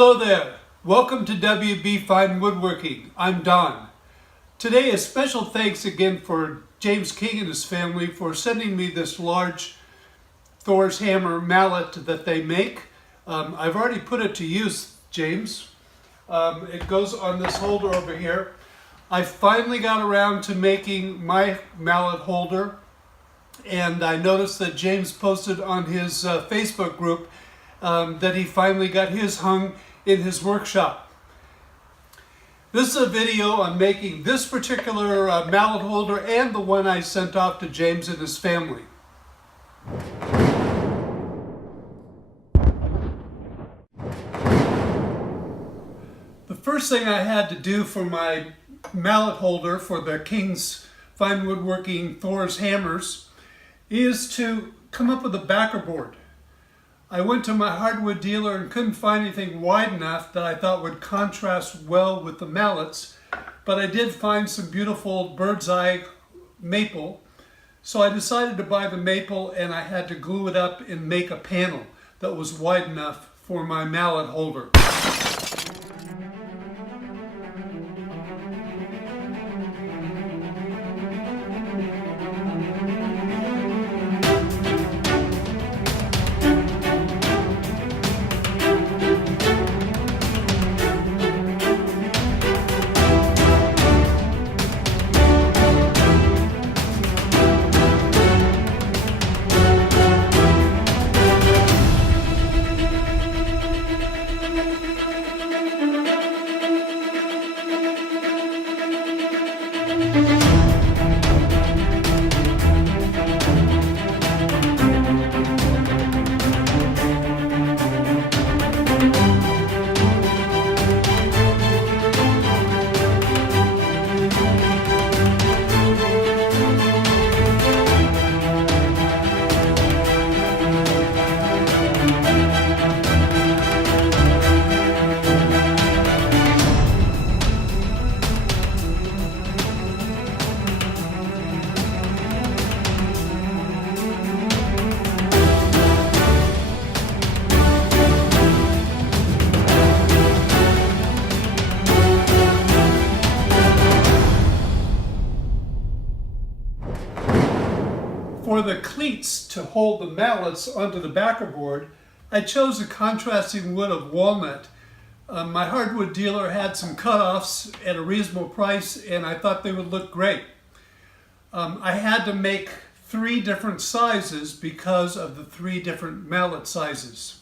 Hello there. Welcome to WB Fine Woodworking. I'm Don. Today a special thanks again for James King and his family for sending me this large Thor's hammer mallet that they make. I've already put it to use, James. It goes on this holder over here. I finally got around to making my mallet holder, and I noticed that James posted on his Facebook group that he finally got his hung in his workshop. This is a video on making this particular mallet holder and the one I sent off to James and his family. The first thing I had to do for my mallet holder for the King's Fine Woodworking Thor's hammers is to come up with a backer board. I went to my hardwood dealer and couldn't find anything wide enough that I thought would contrast well with the mallets, but I did find some beautiful bird's eye maple. So I decided to buy the maple, and I had to glue it up and make a panel that was wide enough for my mallet holder. For the cleats to hold the mallets onto the backer board, I chose a contrasting wood of walnut. My hardwood dealer had some cutoffs at a reasonable price, and I thought they would look great. I had to make 3 different sizes because of the 3 different mallet sizes.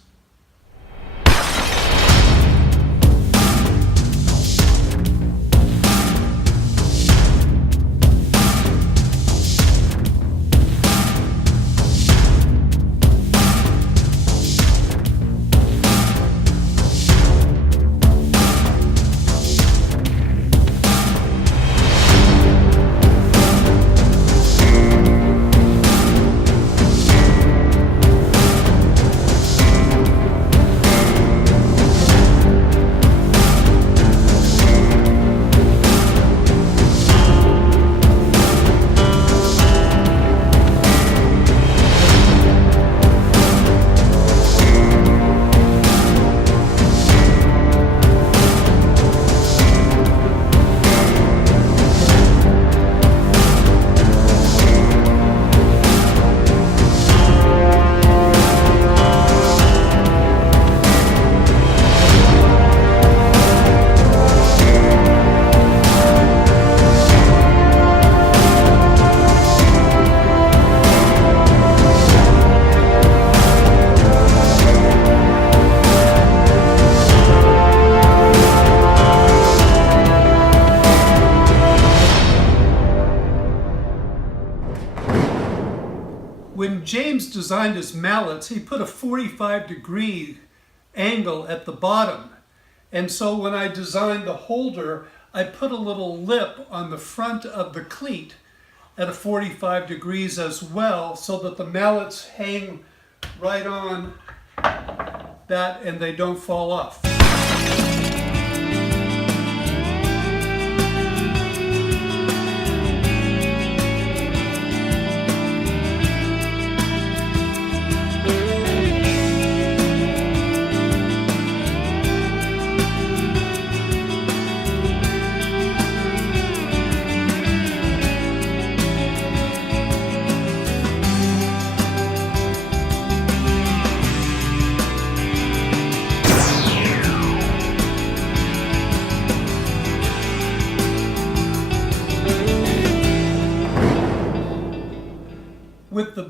When James designed his mallets, he put a 45-degree angle at the bottom. And so when I designed the holder, I put a little lip on the front of the cleat at a 45 degrees as well, so that the mallets hang right on that and they don't fall off.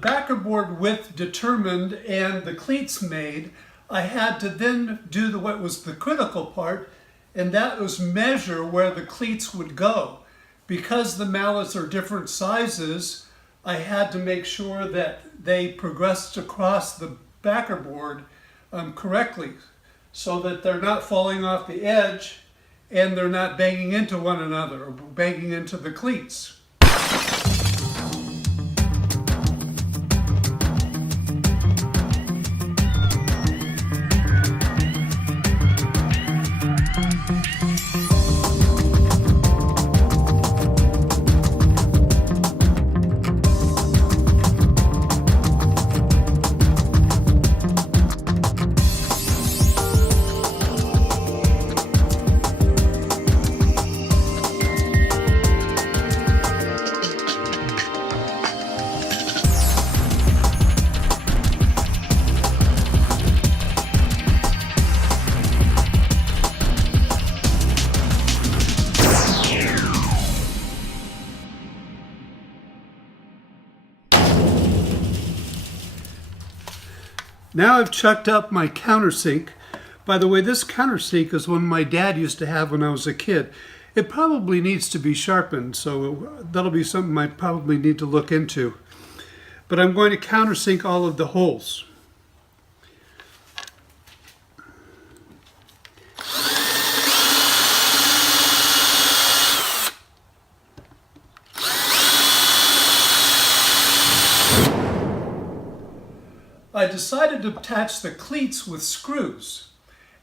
backer board width determined and the cleats made, I had to then do what was the critical part, and that was measure where the cleats would go. Because the mallets are different sizes, I had to make sure that they progressed across the backer board correctly, so that they're not falling off the edge and they're not banging into one another or banging into the cleats. Now I've chucked up my countersink. By the way, this countersink is one my dad used to have when I was a kid. It probably needs to be sharpened, so that'll be something I probably need to look into. But I'm going to countersink all of the holes. I decided to attach the cleats with screws,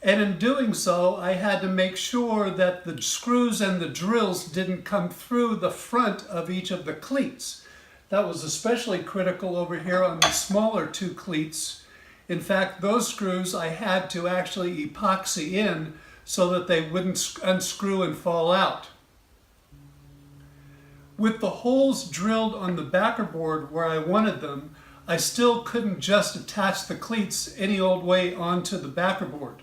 and in doing so I had to make sure that the screws and the drills didn't come through the front of each of the cleats. That was especially critical over here on the smaller two cleats. In fact, those screws I had to actually epoxy in so that they wouldn't unscrew and fall out. With the holes drilled on the backer board where I wanted them, I still couldn't just attach the cleats any old way onto the backer board.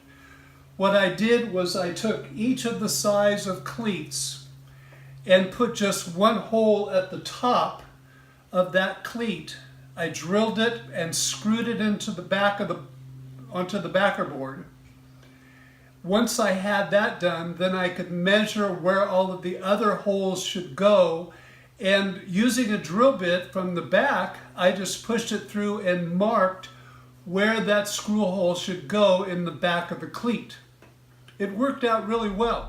What I did was I took each of the size of cleats and put just one hole at the top of that cleat. I drilled it and screwed it into the back of onto the backer board. Once I had that done, then I could measure where all of the other holes should go. And using a drill bit from the back, I just pushed it through and marked where that screw hole should go in the back of the cleat. It worked out really well.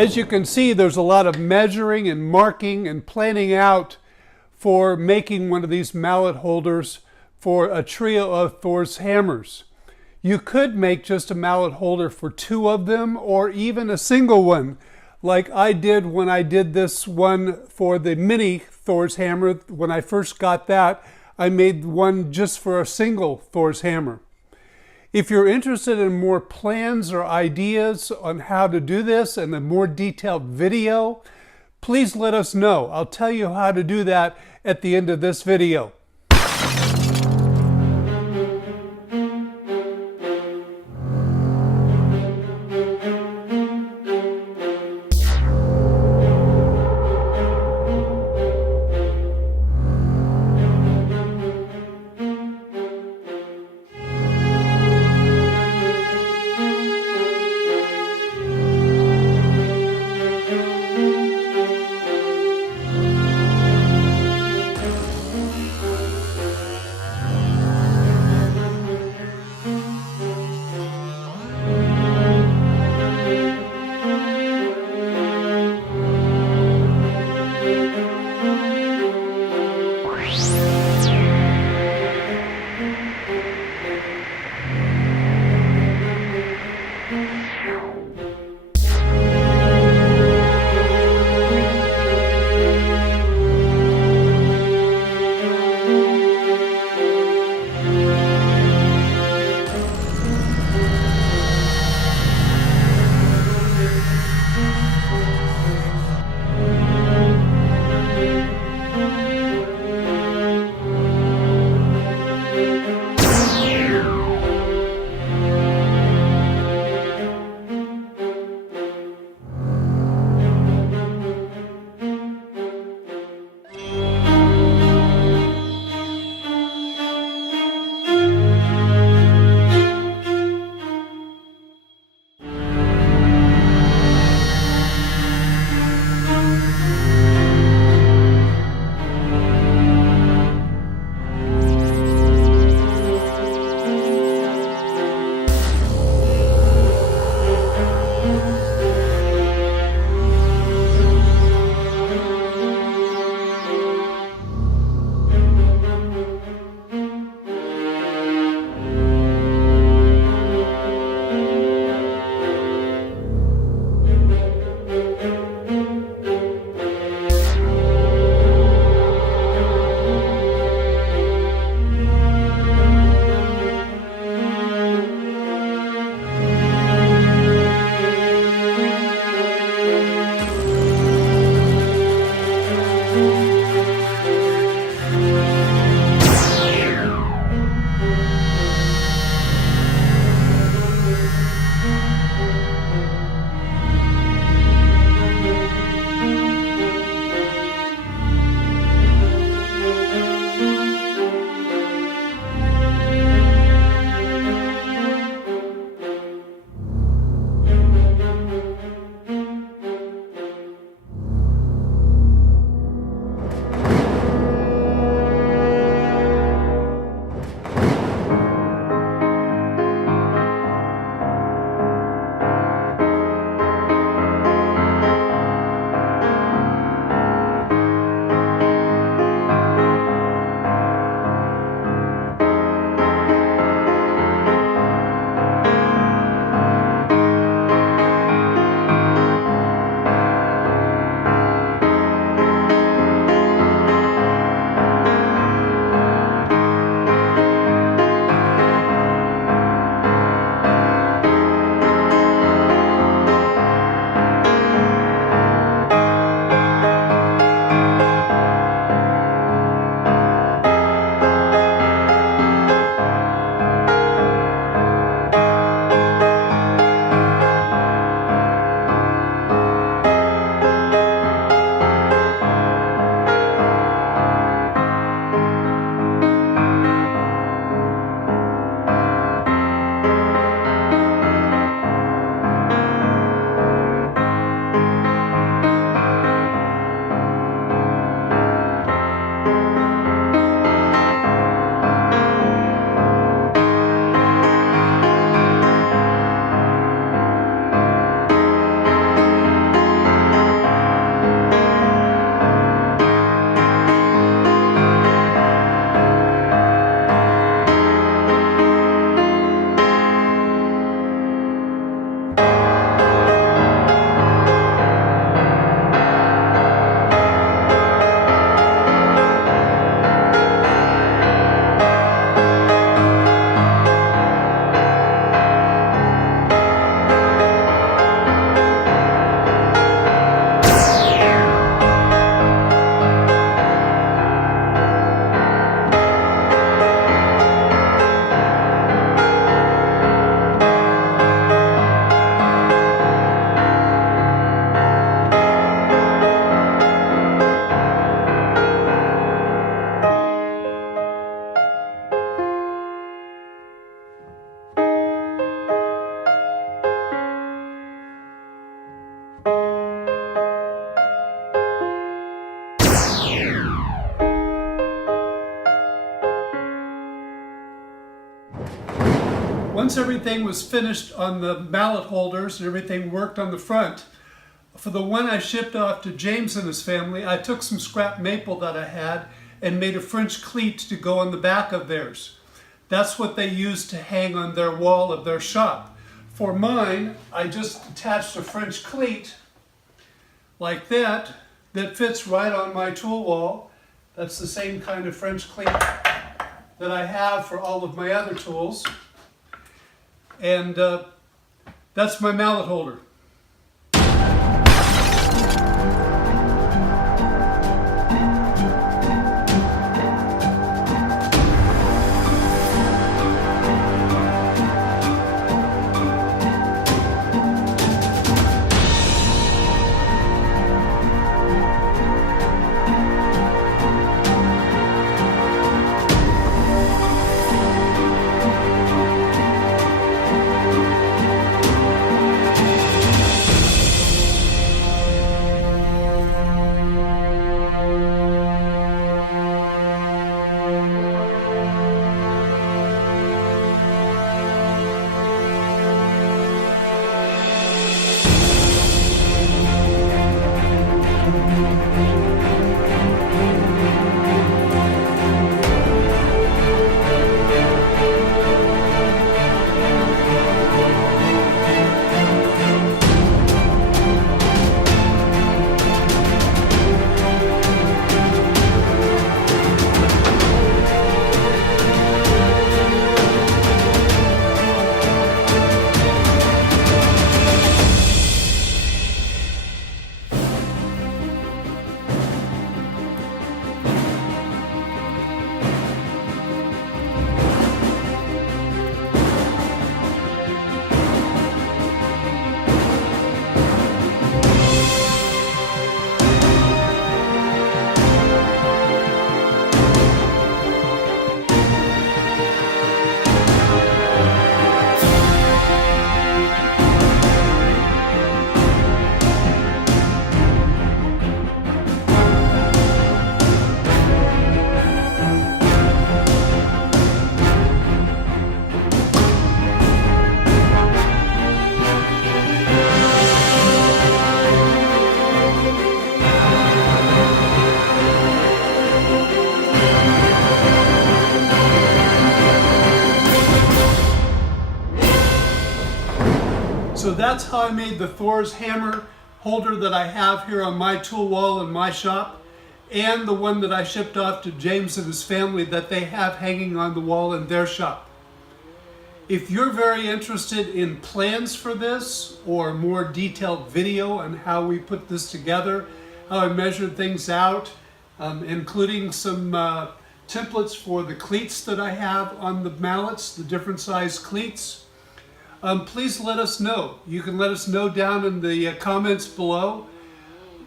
As you can see, there's a lot of measuring and marking and planning out for making one of these mallet holders for a trio of Thor's hammers. You could make just a mallet holder for 2 of them, or even a single one, like I did when I did this one for the mini Thor's hammer. When I first got that, I made one just for a single Thor's hammer. If you're interested in more plans or ideas on how to do this and a more detailed video, please let us know. I'll tell you how to do that at the end of this video. once everything was finished on the mallet holders and everything worked on the front, for the one I shipped off to James and his family, I took some scrap maple that I had and made a French cleat to go on the back of theirs. That's what they used to hang on their wall of their shop. For mine, I just attached a French cleat like that fits right on my tool wall. That's the same kind of French cleat that I have for all of my other tools. And that's my mallet holder. So that's how I made the Thor's hammer holder that I have here on my tool wall in my shop, and the one that I shipped off to James and his family that they have hanging on the wall in their shop. If you're very interested in plans for this or more detailed video on how we put this together, how I measured things out, including some templates for the cleats that I have on the mallets, the different size cleats, please let us know. You can let us know down in the comments below,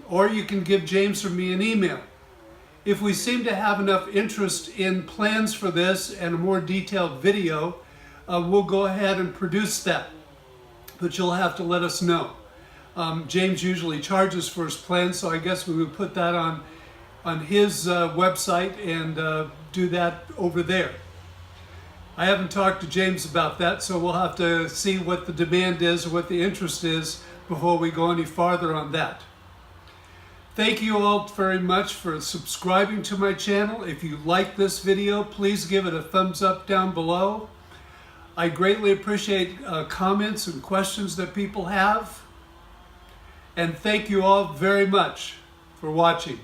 or you can give James or me an email. If we seem to have enough interest in plans for this and a more detailed video, we'll go ahead and produce that. But you'll have to let us know. James usually charges for his plans, so I guess we would put that on his website and do that over there. I haven't talked to James about that, so we'll have to see what the demand is or what the interest is before we go any farther on that. Thank you all very much for subscribing to my channel. If you like this video, please give it a thumbs up down below. I greatly appreciate comments and questions that people have. And thank you all very much for watching.